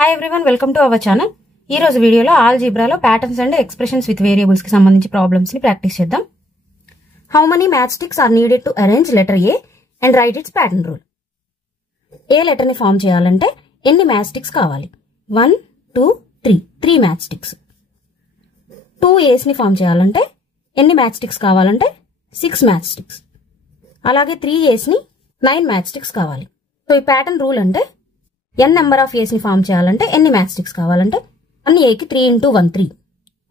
Hi everyone, welcome to our channel. ఈ రోజు వీడియోలో ఆల్జీబ్రాలో patterns and expressions with variables కి సంబంధించి ప్రాబ్లమ్స్ ని ప్రాక్టీస్ చేద్దాం. How many match sticks are needed to arrange letter A and write its pattern rule. A letter ని form చేయాలంటే ఎన్ని మ్యాచ్ స్టిక్స్ కావాలి? 1, 2, 3 3 మ్యాచ్ స్టిక్స్. 2 ఏస్ ని ఫామ్ చేయాలంటే ఎన్ని మ్యాచ్ స్టిక్స్ కావాలంటే 6 మ్యాచ్ స్టిక్స్. అలాగే 3 ఏస్ ని 9 మ్యాచ్ స్టిక్స్ కావాలి. సో ఈ ప్యాటర్న్ రూల్ అంటే n నెంబర్ ఆఫ్ ఏస్ ని ఫామ్ చేయాలంటే ఎన్ని మ్యాచ్ స్టిక్స్ కావాలంటే 1 ఏకి 3 × 1 3,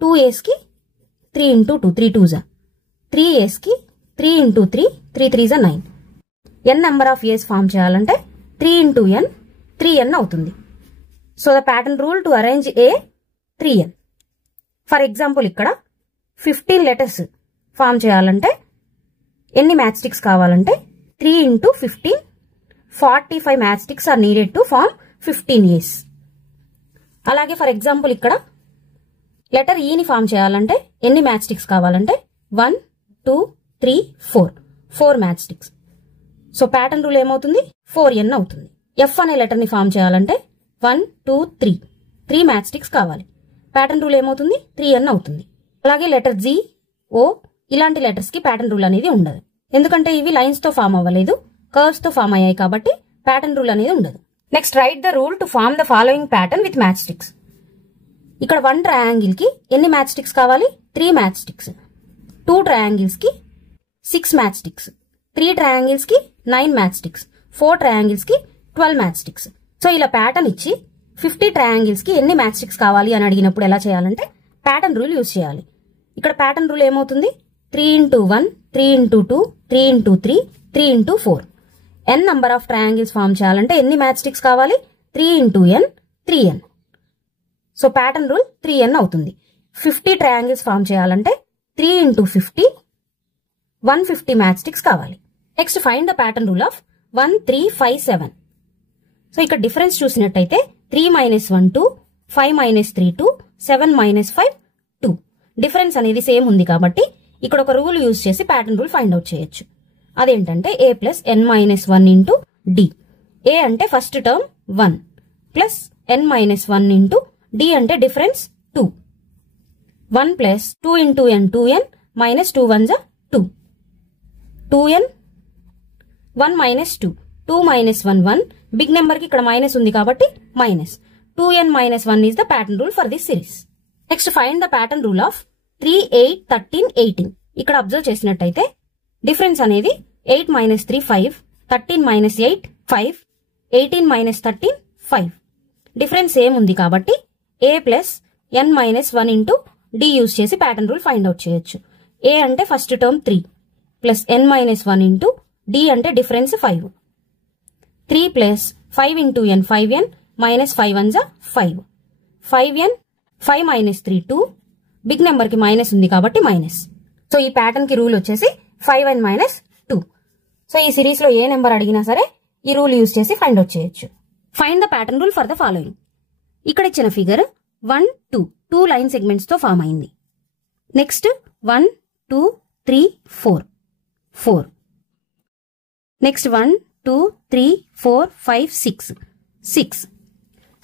2 ఏస్ కి 3 × 2 3 2 జా, 3 ఏస్ కి 3 × 3 3 3 జా 9. n number of A's form చేయాలంటే 3 × n 3n అవుతుంది. So the pattern rule to arrange A 3n. For example ఇక్కడ 15 లెటర్స్ ఫామ్ చేయాలంటే ఎన్ని మ్యాచ్ స్టిక్స్ కావాలంటే 3 × 15 45 match sticks are needed to form 15 A's. అలాగే ఫర్ ఎగ్జాంపుల్ ఇక్కడ లెటర్ ఈ ని ఫామ్ చేయాలంటే ఎన్ని మ్యాచ్ స్టిక్స్ కావాలంటే 1, 2, 3, 4 match sticks. So pattern rule ఏమవుతుంది 4n అవుతుంది. ఎఫ్ అనే లెటర్ ని ఫామ్ చేయాలంటే 1, 2, 3 మ్యాచ్ స్టిక్స్ కావాలి. ప్యాటర్న్ రూల్ ఏమవుతుంది 3n అవుతుంది. అలాగే లెటర్ జి, ఓ ఇలాంటి లెటర్స్ కి ప్యాటర్న్ రూల్ అనేది ఉండదు, ఎందుకంటే ఇవి లైన్స్ తో ఫామ్ అవ్వలేదు, కర్వ్స్ తో ఫామ్ అయ్యాయి కాబట్టి ప్యాటర్న్ రూల్ అనేది ఉండదు. Next write the rule to form the following pattern with match sticks. ఇక్కడ 1 ట్రయాంగిల్ కి ఎన్ని మ్యాచ్ స్టిక్స్ కావాలి? 3 మ్యాచ్ స్టిక్స్. 2 ట్రయాంగిల్స్ కి 6 మ్యాచ్ స్టిక్స్. 3 ట్రయాంగిల్స్ కి 9 మ్యాచ్ స్టిక్స్. 4 ట్రయాంగిల్స్ కి 12 మ్యాచ్ స్టిక్స్. సో ఇలా ప్యాటర్న్ ఇచ్చి 50 ట్రయాంగిల్స్ కి ఎన్ని మ్యాచ్ స్టిక్స్ కావాలి అని అడిగినప్పుడు ఎలా చేయాలంటే ప్యాటర్న్ రూల్ యూజ్ చేయాలి. ఇక్కడ ప్యాటర్న్ రూల్ ఏమవుతుంది 3 × 1 3 × 2 3 × 3 3 × 4. n number of triangles form చేయాలంటే ఎన్ని మ్యాచ్ స్టిక్స్ కావాలి? 3 × n 3n. So pattern rule 3n అవుతుంది. 50 ట్రయాంగిల్స్ ఫామ్ చేయాలంటే 3 × 50 150 మ్యాచ్ స్టిక్స్ కావాలి. Next find the pattern rule of 1 3 5 7. So ఇక్కడ డిఫరెన్స్ చూసినట్టయితే 3 - 1 2, 5 - 3 2, 7 - 5 2. డిఫరెన్స్ అనేది సేమ్ ఉంది కాబట్టి ఇక్కడ ఒక రూల్ యూజ్ చేసి ప్యాటర్న్ రూల్ ఫైండ్ అవుట్ చేయొచ్చు. అదేంటంటే a + n - 1 × d. a అంటే first term 1 plus n - 1 × d అంటే difference 2. 1 + 2 × n 2n - 2 1 2. 2n 1 - 2 2 - 1 1. Big number కి ఇక్కడ మైనస్ ఉంది కాబట్టి minus 2n - 1 is the pattern rule for this series. Next find the pattern rule of 3 8 13 18. ఇక్కడ observe చేసినట్టయితే difference అనేది 8 - 3 5, 13 - 8 5, 18 - 13 5. Difference same ఉంది కాబట్టి a + n - 1 × d యూజ్ చేసి ప్యాటర్న్ రూల్ ఫైండ్ అవుట్ చేయొచ్చు. a అంటే first term 3 plus n - 1 × d అంటే difference 5. 3 + 5 × n 5n - 5 1 5. 5n 5 - 3 2. Big number కి మైనస్ ఉంది కాబట్టి మైనస్. సో ఈ ప్యాటర్న్ కి రూల్ వచ్చేసి 5n - 2. సో ఈ సిరీస్ లో ఏ నెంబర్ అడిగినా సరే ఈ రూల్ యూజ్ చేసి ఫైండ్ అవుట్ చేయొచ్చు. Find the pattern rule for the following. ఇక్కడ ఇచ్చిన ఫిగర్ 1 2 లైన్ సెగ్మెంట్స్ తో ఫామ్ అయింది. Next 1 2 3 4. Next 1 2 3 4 5 6.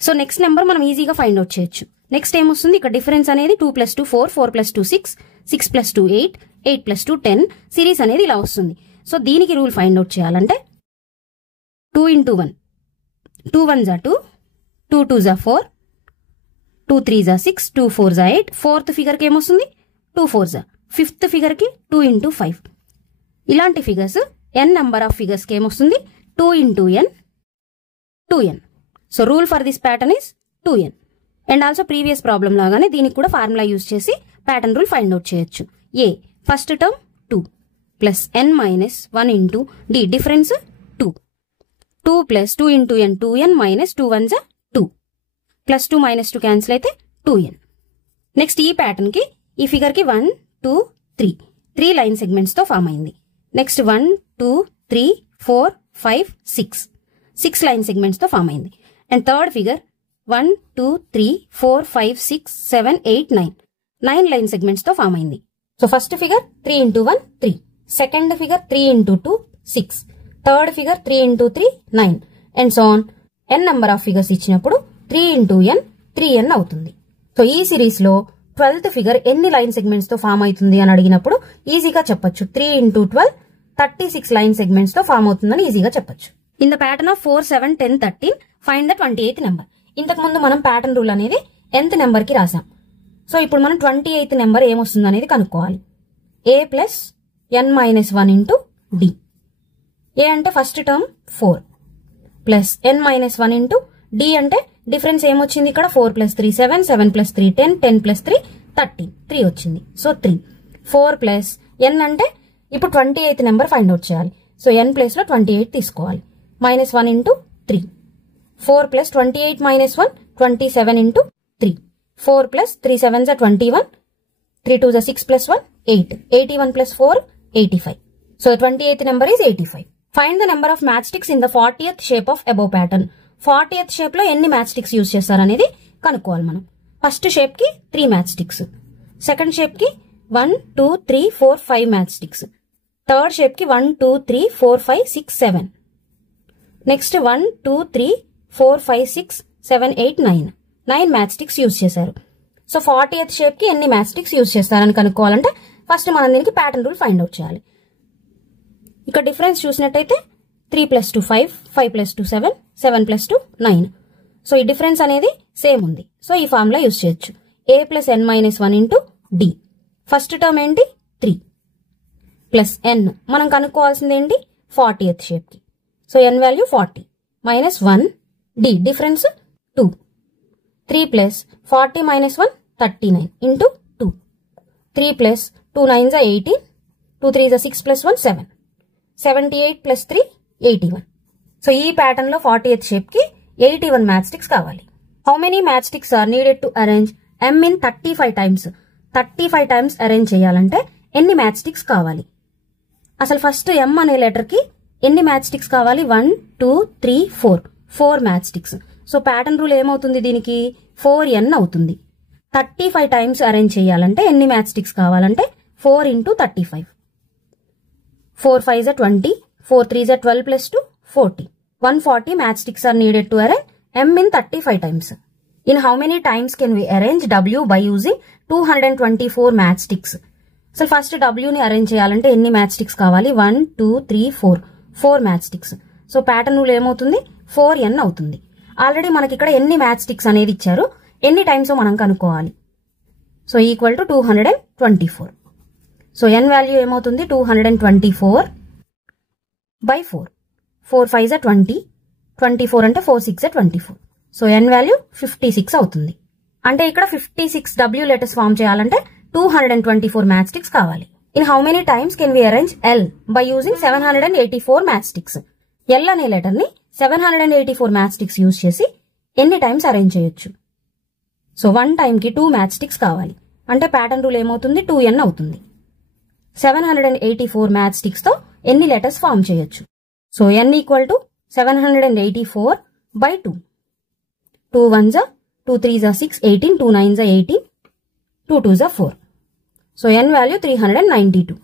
So next number మనం ఈజీగా ఫైండ్ అవుట్ చేయొచ్చు. నెక్స్ట్ ఏమొస్తుంది ఇక్కడ డిఫరెన్స్ అనేది 2 + 2 4, 4 + 2 6, 6 + 2 8, 8 + 2 10. సిరీస్ అనేది ఇలా వస్తుంది. సో దీనికి రూల్ ఫైండ్ అవుట్ చేయాలంటే 2 × 1 2 1 2, 2 2 4, 2 3 6, 2 4 8. ఫోర్త్ ఫిగర్ కి ఏమొస్తుంది 2 4. ఫిఫ్త్ ఫిగర్ కి 2 × 5. ఇలాంటి figures n number of figures కి ఏమొస్తుంది 2 × n 2n. So rule for this pattern is 2n. And also previous problem లాగానే దీనికి కూడా ఫార్ములా యూజ్ చేసి ప్యాటర్న్ రూల్ ఫైండ్ అవుట్ చేయొచ్చు. a first term 2 plus n - 1 × d difference 2. 2 + 2 × n 2n - 2 1 2. Plus 2 - 2 cancel అయితే 2n. Next ఈ pattern కి ఈ figure కి 1 2 3 లైన్ సెగ్మెంట్స్ తో ఫామ్ అయింది. నెక్స్ట్ 1 2 3 4 5 6 లైన్ సెగ్మెంట్స్ తో ఫామ్ అయింది. And third figure 1 2 3 4 5 6 7 8 9 line segments తో ఫామ్ అయింది. So first figure 3 × 1 3, second figure 3 × 2 6, third figure 3 × 3 9 and so on. n number of figures ఇచ్చినప్పుడు 3 ఇంటూ n 3n అవుతుంది. So ఈ series లో 12th ఫిగర్ ఎన్ని line segments తో ఫామ్ అవుతుంది అని అడిగినప్పుడు ఈజీగా చెప్పొచ్చు. 3 ఇంటూ 12 36 లైన్ సెగ్మెంట్స్ తో ఫామ్ అవుతుందని ఈజీగా చెప్పొచ్చు. In the pattern of 4, 7, 10, 13 find the 28th number. ఇంతకు ముందు మనం ప్యాటర్న్ రూల్ అనేది nth నెంబర్ కి రాసాం. సో ఇప్పుడు మనం 28th నెంబర్ ఏమొస్తుంది అనేది కనుక్కోవాలి. a plus n minus 1 into d. a అంటే first term 4 plus n minus 1 into d అంటే డిఫరెన్స్ ఏమొచ్చింది ఇక్కడ 4 ప్లస్ 3 7, 7 ప్లస్ 3 10, 10 ప్లస్ 3 13, 3 వచ్చింది. సో 3 4 ప్లస్ n అంటే ఇప్పుడు 28th నెంబర్ ఫైండ్ అవుట్ చేయాలి. సో n ప్లేస్ లో 28 తీసుకోవాలి. Minus 1 into 3 4 plus 28 minus 1 27 into 3 4 plus 3 7 21 3 2 6 plus 1 8 81 plus 4 85. So 28th number is 85. Find the number of match sticks in the 40th shape of above pattern. 40th shape లో ఎన్ని match sticks use చేస్తారనేది కనుక్కోవాలి మనం. First shape కి 3 match sticks, second shape కి 1 2 3 4 5 match sticks, third shape కి 1 2 3 4 5 6 7, next 1 2 3 4 5 6 7 8 9 match sticks use చేశారు. So 40th shape కి ఎన్ని మ్యాచ్ స్టిక్స్ యూజ్ చేస్తారని కనుక్కోవాలంటే ఫస్ట్ మనం దీనికి ప్యాటర్న్ రూల్ ఫైండ్ అవుట్ చేయాలి. ఇక్కడ డిఫరెన్స్ చూసినట్టయితే 3 ప్లస్ 2 5, 5 ప్లస్ 2 7, 7 ప్లస్ 2 9. సో ఈ డిఫరెన్స్ అనేది సేమ్ ఉంది. సో ఈ ఫార్ములా యూజ్ చేయొచ్చు. a plus n minus 1 into d. First term ఏంటి 3 ప్లస్ n. మనం కనుక్కోవాల్సింది ఏంటి 40th షేప్ కి. So n value 40 minus 1 d difference 2. 3 plus 40 minus 1 39 into 2. 3 plus 2 9 18, 2 3 6 plus 1 7, 78 plus 3 81. So ఈ ప్యాటర్న్ లో 40th షేప్ కి 81 match sticks కావాలి. How many match sticks are needed to arrange m in 35 times. 35 times arrange చేయాలంటే ఎన్ని match sticks కావాలి? అసలు first m అనే letter కి ఎన్ని మ్యాచ్ స్టిక్స్ కావాలి? 1 2 3 4 match sticks. So pattern rule ఏమవుతుంది దీనికి 4n అవుతుంది. 35 టైమ్స్ అరేంజ్ చేయాలంటే ఎన్ని మ్యాచ్ స్టిక్స్ కావాలంటే 4 into 35. 4 5 20, 4 3 12 plus 2 40. 140 match sticks are needed to arrange m in 35 times. In how many times can we arrange w by using 224 match sticks? So first w ni arrange cheyalante enni match sticks kavali? 1 2 3 4 match sticks. So pattern rule ఏమవుతుంది 4n అవుతుంది. Already మనకి ఇక్కడ ఎన్ని match sticks అనేది ఇచ్చారు, ఎన్ని times మనం కనుక్కోవాలి. So equal to 224. So n value ఏమవుతుంది 224 by 4. 4 5 20, 24 అంటే 4 6 24. సో n వాల్యూ 56 అవుతుంది. అంటే ఇక్కడ 56 w లెటర్స్ ఫామ్ చేయాలంటే 224 మ్యాచ్ స్టిక్స్ కావాలి. In how many times can we arrange l by using 784 match sticks. l అనే లెటర్ ని 784 మ్యాచ్ స్టిక్స్ యూజ్ చేసి ఎన్ని టైమ్స్ అరేంజ్ చేయొచ్చు? సో 1 టైమ్ కి 2 మ్యాచ్ స్టిక్స్ కావాలి. అంటే ప్యాటర్న్ రూల్ ఏమవుతుంది 2n అవుతుంది. 784 మ్యాచ్ స్టిక్స్ తో ఎన్ని లెటర్స్ ఫామ్ చేయొచ్చు? So n equal to 784 by 2. 2 1s 2 3s 6, 18, 2 9s 18, 2 2s 4. So n value 392.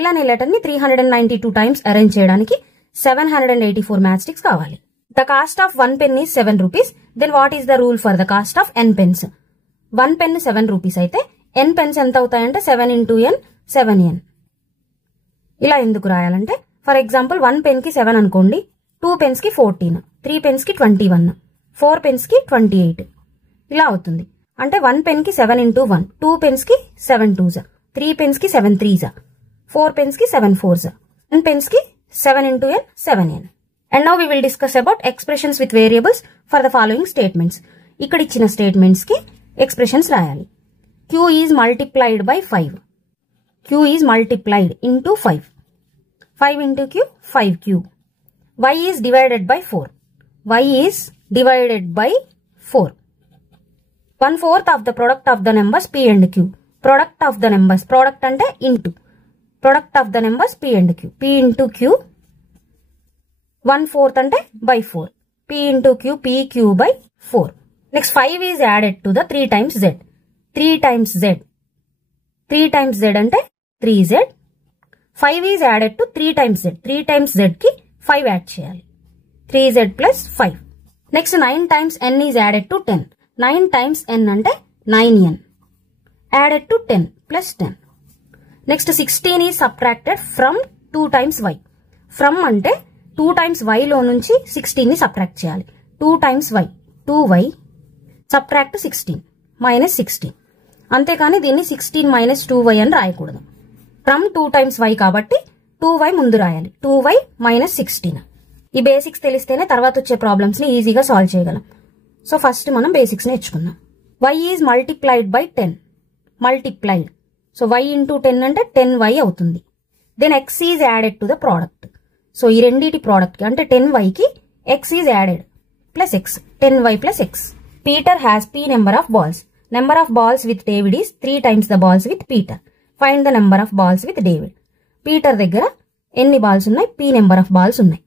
l అనే లెటర్ ని 392 టైమ్స్ అరేంజ్ చేయడానికి 784 మ్యాచ్ స్టిక్స్ కావాలి. The cost of 1 pen is 7 rupees. Then what is the rule for the cost of n pens? 1 pen 7 rupees అయితే n pens ఎంత అవుతాయంటే 7 into n 7n. ఇలా ఎందుకు రాయాలంటే ఫర్ ఎగ్జాంపుల్ 1 పెన్ కి 7 అనుకోండి, 2 పెన్స్ కి 14, 3 పెన్స్ కి 21, 4 పెన్స్ కి 28 ఇలా అవుతుంది. అంటే 1 పెన్ కి 7 ఇంటూ 1, 2 పెన్స్ కి 7 2s, 3 పెన్స్ కి 7 3s, 4 పెన్స్ కి 7 4s, 1 పెన్స్ కి 7 into n 7n. And now we will discuss about expressions with variables for the following statements. ఇక్కడ ఇచ్చిన స్టేట్మెంట్స్ కి ఎక్స్ప్రెషన్స్ రాయాలి. q is multiplied by 5. q is multiplied into 5. 5 into q 5q. y is divided by 4. y is divided by 4. 1/4 of the product of the numbers p and q. Product of the numbers. Product అంటే into. Product of the numbers p and q. p into q 1/4 అంటే by 4. p into q pq by 4. Next 5 is added to the 3 times z. 3 times z. 3 times z అంటే 3z. 5 is added to 3 times z. 3 times z కి 5 add చేయాలి. 3z plus 5. Next 9 times n is added to 10. 9 times n అంటే 9n. Added to 10 plus 10. Next 16 is subtracted from 2 times y. From అంటే 2 times y లో నుంచి 16 ని subtract చేయాలి. 2 times y 2y subtract 16 minus 16. అంతేకాని దీన్ని 16 minus 2y అని రాయకూడదు. ఫ్రమ్ 2 times y కాబట్టి 2y ముందు రాయాలి. 2y minus 16. ఈ బేసిక్స్ తెలిస్తేనే తర్వాత వచ్చే ప్రాబ్లమ్స్ ని ఈజీగా సాల్వ్ చేయగలం. సో ఫస్ట్ మనం బేసిక్స్ నేర్చుకుందాం. y is multiplied by 10. Multiplied. So y into 10 అంటే 10y అవుతుంది. Then x is added to the product. So ఈ రెండింటి ప్రోడక్ట్ కి అంటే 10y కి x is added plus x. 10y plus x. Peter has p number of balls. Number of balls with David is 3 times the balls with Peter. Find the number of balls with David. Peter దగ్గర ఎన్ని balls ఉన్నాయి? p number of balls ఉన్నాయి.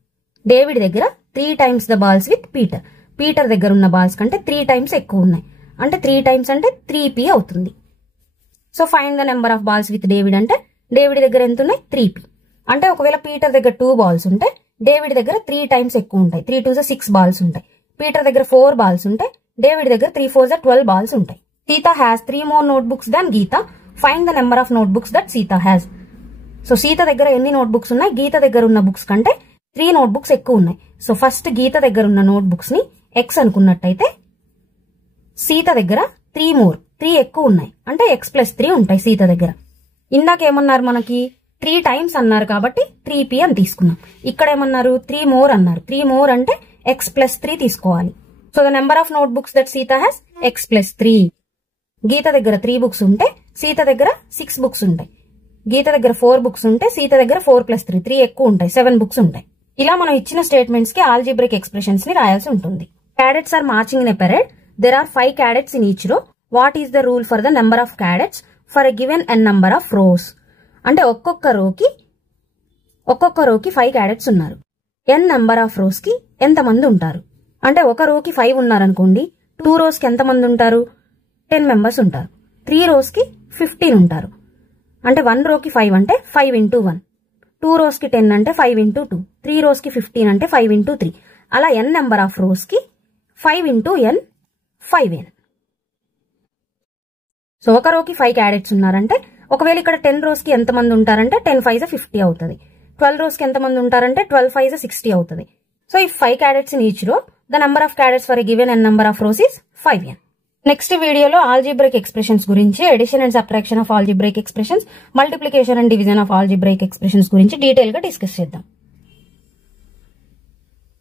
David దగ్గర 3 times the balls with Peter. Peter దగ్గర ఉన్న balls కంటే 3 times ఎక్కువ ఉన్నాయి. అంటే 3 times అంటే 3p అవుతుంది. So find the number of balls with David అంటే డేవిడ్ దగ్గర ఎంత ఉన్నాయి? 3p. అంటే ఒకవేళ పీటర్ దగ్గర 2 బాల్స్ ఉంటే డేవిడ్ దగ్గర 3 times ఎక్కువ ఉంటాయి. 3 2 6 బాల్స్ ఉంటాయి. పీటర్ దగ్గర 4 బాల్స్ ఉంటే డేవిడ్ దగ్గర 3 4 12 బాల్స్ ఉంటాయి. Sita has 3 more notebooks than Gita. Find the number of notebooks that Sita has. So Sita దగ్గర ఎన్ని నోట్బుక్స్ ఉన్నాయి? గీత దగ్గర ఉన్న బుక్స్ కంటే 3 notebooks ఎక్కువ ఉన్నాయి. సో ఫస్ట్ గీత దగ్గర ఉన్న నోట్బుక్స్ ని x అనుకున్నట్టయితే సీత దగ్గర 3 more 3 ఎక్కువ ఉన్నాయి. అంటే x plus 3 ఉంటాయి సీత దగ్గర. ఇందాకేమన్నారు మనకి 3 times అన్నారు కాబట్టి 3p అని తీసుకున్నాం. ఇక్కడ ఏమన్నారు? 3 more అన్నారు. 3 more అంటే x plus 3 తీసుకోవాలి. So the number of notebooks that Sita has x plus 3. గీత దగ్గర 3 books ఉంటే సీత దగ్గర 6 books ఉంటాయి. గీత దగ్గర 4 books ఉంటే సీత దగ్గర 4 plus 3 3 ఎక్కువ ఉంటాయి. 7 books ఉంటాయి. ఇలా మనం ఇచ్చిన స్టేట్మెంట్స్ కి ఆల్జీబ్రిక్ ఎక్స్ప్రెషన్స్ ని రాయాల్సి ఉంటుంది. Cadets are marching in a parade. There are 5 cadets in each row. What is the rule for the number of cadets for a given n number of rows? అంటే ఒక్కొక్క రోకి 5 cadets ఉన్నారు. n number of rose కి ఎంత మంది ఉంటారు? అంటే ఒక రోకి 5 ఉన్నారనుకోండి. 2 rows కి ఎంత మంది ఉంటారు? 10 members ఉంటారు. 3 rows కి 15 ఉంటారు. అంటే 1 row కి 5 అంటే 5 into 1. 2 rows కి 10 అంటే 5 into 2. 3 rows కి 15 అంటే 5 into 3. అలా n నెంబర్ ఆఫ్ రోస్ కి 5 into n 5n. సో ఒక రోకి 5 cadets ఉన్నారంటే ఒకవేళ ఇక్కడ 10 rows కి ఎంత మంది ఉంటారంటే 10 5 50 అవుతుంది. 12 rows కి ఎంత మంది ఉంటారంటే 12 5 60 అవుతుంది. సో ఈ 5 cadets in each row, the number of cadets for a given n number of rows is 5n. Next వీడియోలో ఆల్జీబ్రిక్ ఎక్స్ప్రెషన్స్ గురించి, addition and subtraction of algebraic expressions, multiplication and division of algebraic expressions గురించి detail గా discuss చేద్దాం.